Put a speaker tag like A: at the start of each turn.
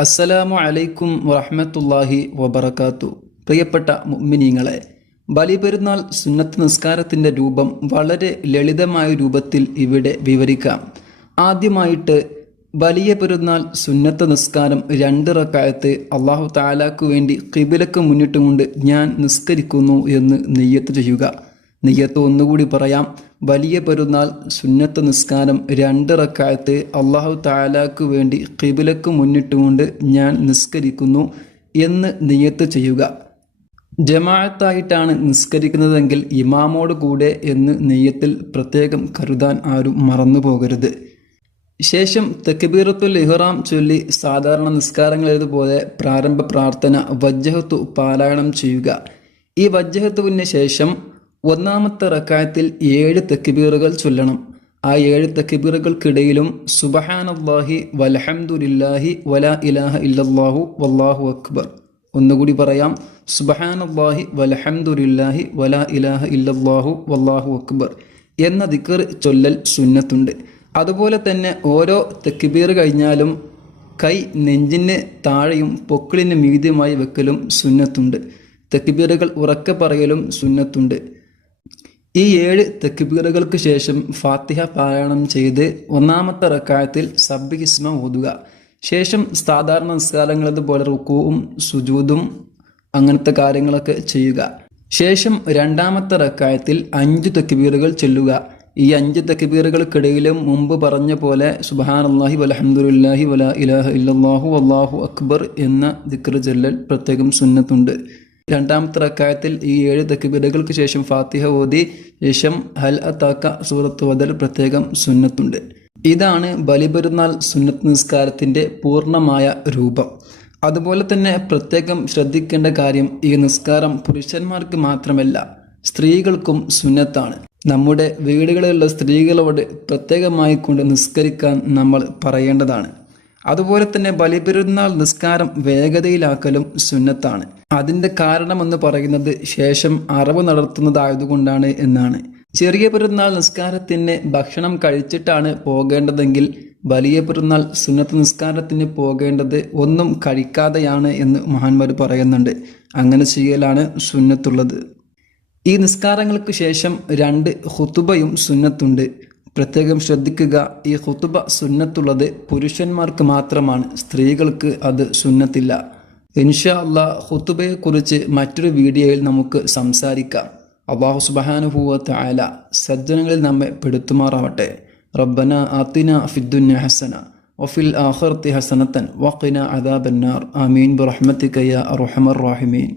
A: അസ്സലാമു അലൈക്കും വറഹമത്തല്ലാഹി വബർക്കാത്തു പ്രിയപ്പെട്ട മുഅ്മിനീങ്ങളെ ബലിപെരുന്നാൾ സുന്നത്ത് നിസ്കാരത്തിന്റെ രൂപം വളരെ ലളിതമായ രൂപത്തിൽ ഇവിടെ വിവരിക്കാം. ആദ്യമായിട്ട് വലിയ പെരുന്നാൾ സുന്നത്ത് നിസ്കാരം രണ്ട് റക്കായത്ത് അള്ളാഹു താലാക്കു വേണ്ടി കിബിലക്ക് മുന്നിട്ടുകൊണ്ട് ഞാൻ നിസ്കരിക്കുന്നു എന്ന് നെയ്യത്ത് ചെയ്യുക. നെയ്യത്ത് ഒന്നുകൂടി പറയാം. വലിയ പെരുന്നാൾ സുന്നത്ത് നിസ്കാരം രണ്ട് റക്കായത്ത് അള്ളാഹു താലാക്കു വേണ്ടി കിബിലക്ക് മുന്നിട്ടുകൊണ്ട് ഞാൻ നിസ്കരിക്കുന്നു എന്ന് നിയത്ത് ചെയ്യുക. ജമാഅത്തായിട്ടാണ് നിസ്കരിക്കുന്നതെങ്കിൽ ഇമാമോട് കൂടെ എന്ന് നെയ്യത്തിൽ പ്രത്യേകം കരുതാൻ ആരും മറന്നു പോകരുത്. ശേഷം തെക്കബീറത്തുൽ ഇഹ്റാം ചൊല്ലി സാധാരണ നിസ്കാരങ്ങളേതുപോലെ പ്രാരംഭ പ്രാർത്ഥന വജ്ജഹത്തു പാരായണം ചെയ്യുക. ഈ വജ്ജഹത്തുവിന് ശേഷം ഒന്നാമത്തെ റക്കായത്തിൽ ഏഴ് തെക്കിബീറുകൾ ചൊല്ലണം. ആ ഏഴ് തെക്കിബീറുകൾക്കിടയിലും സുബഹാനല്ലാഹി വലഹംദുലില്ലാഹി വലാ ഇലാഹ ഇല്ലാഹു വല്ലാഹു അക്ബർ. ഒന്നുകൂടി പറയാം സുബഹാനല്ലാഹി വലഹംദുലില്ലാഹി വലാ ഇലാഹ ഇല്ലാഹു വല്ലാഹു അക്ബർ എന്ന ദിക്കർ ചൊല്ലൽ സുന്നത്തുണ്ട്. അതുപോലെ തന്നെ ഓരോ തെക്കിബീർ കഴിഞ്ഞാലും കൈ നെഞ്ചിന് താഴെയും പൊക്കിളിന് മീതിയുമായി വെക്കലും സുന്നത്തുണ്ട്. തെക്കിബീറുകൾ ഉറക്കെ പറയലും സുന്നത്തുണ്ട്. ഈ ഏഴ് തെക്കിബീറുകൾക്ക് ശേഷം ഫാത്തിഹ പാരായണം ചെയ്ത് ഒന്നാമത്തെ റക്കായത്തിൽ സബ്ബിഹിസ്മ ഓതുക. ശേഷം സാധാരണ നിസ്കാരങ്ങളതുപോലെ റുക്കുവും സുജൂതും അങ്ങനത്തെ കാര്യങ്ങളൊക്കെ ചെയ്യുക. ശേഷം രണ്ടാമത്തെ റക്കായത്തിൽ അഞ്ച് തെക്കിബീറുകൾ ചെല്ലുക. ഈ അഞ്ച് തക്ബീറുകൾക്കിടയിലും മുമ്പ് പറഞ്ഞ പോലെ സുബഹാനല്ലാഹി വലഹമുല്ലാഹി വല ഇലാഹ ഇല്ലാഹു അള്ളാഹു അക്ബർ എന്ന ദിക്ർ ജല്ലൽ പ്രത്യേകം സുന്നത്തുണ്ട്. രണ്ടാമത്തെ റക്കായത്തിൽ ഈ ഏഴ് തക്ബീറുകൾക്ക് ശേഷം ഫാത്തിഹ ഓതി ശേഷം ഹൽ അത്താക്ക സൂറത്ത് വദൽ പ്രത്യേകം സുന്നത്തുണ്ട്. ഇതാണ് ബലിപെരുന്നാൾ സുന്നത്ത് നിസ്കാരത്തിന്റെ പൂർണമായ രൂപം. അതുപോലെ തന്നെ പ്രത്യേകം ശ്രദ്ധിക്കേണ്ട കാര്യം ഈ നിസ്കാരം പുരുഷന്മാർക്ക് മാത്രമല്ല സ്ത്രീകൾക്കും സുന്നത്താണ്. നമ്മുടെ വീടുകളിലുള്ള സ്ത്രീകളോട് പ്രത്യേകമായി കൊണ്ട് നിസ്കരിക്കാൻ നമ്മൾ പറയേണ്ടതാണ്. അതുപോലെ തന്നെ ബലിപെരുന്നാൾ നിസ്കാരം വേഗതയിലാക്കലും സുന്നത്താണ്. അതിന്റെ കാരണമെന്ന് പറയുന്നത് ശേഷം അറിവ് നടത്തുന്നതായതുകൊണ്ടാണ് എന്നാണ്. ചെറിയ പെരുന്നാൾ നിസ്കാരത്തിന് ഭക്ഷണം കഴിച്ചിട്ടാണ് പോകേണ്ടതെങ്കിൽ വലിയ പെരുന്നാൾ സുന്നത്ത് നിസ്കാരത്തിന് പോകേണ്ടത് ഒന്നും കഴിക്കാതെയാണ് എന്ന് മഹാന്മാർ പറയുന്നുണ്ട്. അങ്ങനെ ചെയ്യലാണ് സുന്നത്തുള്ളത്. ഈ നിസ്കാരങ്ങൾക്ക് ശേഷം രണ്ട് ഹുത്തുബയും സുന്നത്തുണ്ട്. പ്രത്യേകം ശ്രദ്ധിക്കുക ഈ ഹുത്തുബ സുന്നത്തുള്ളത് പുരുഷന്മാർക്ക് മാത്രമാണ് സ്ത്രീകൾക്ക് അത് സുന്നത്തില്ല. ഇൻഷാ അള്ളാ ഹുത്തുബയെക്കുറിച്ച് മറ്റൊരു വീഡിയോയിൽ നമുക്ക് സംസാരിക്കാം. അള്ളാഹു സുബാനുഭൂവത്ത് ആല സജ്ജനങ്ങളിൽ നമ്മെ പെടുത്തുമാറാവട്ടെ. റബ്ബന ആത്തിന ഫിദ്ദുന്യ ഹസന വഫിൽ ആഹർത്തി ഹസനത്തൻ വഖിന അദാബന്നാർ. ആമീൻ. ബിറഹ്മതിക യാ അർഹമർ റാഹിമീൻ.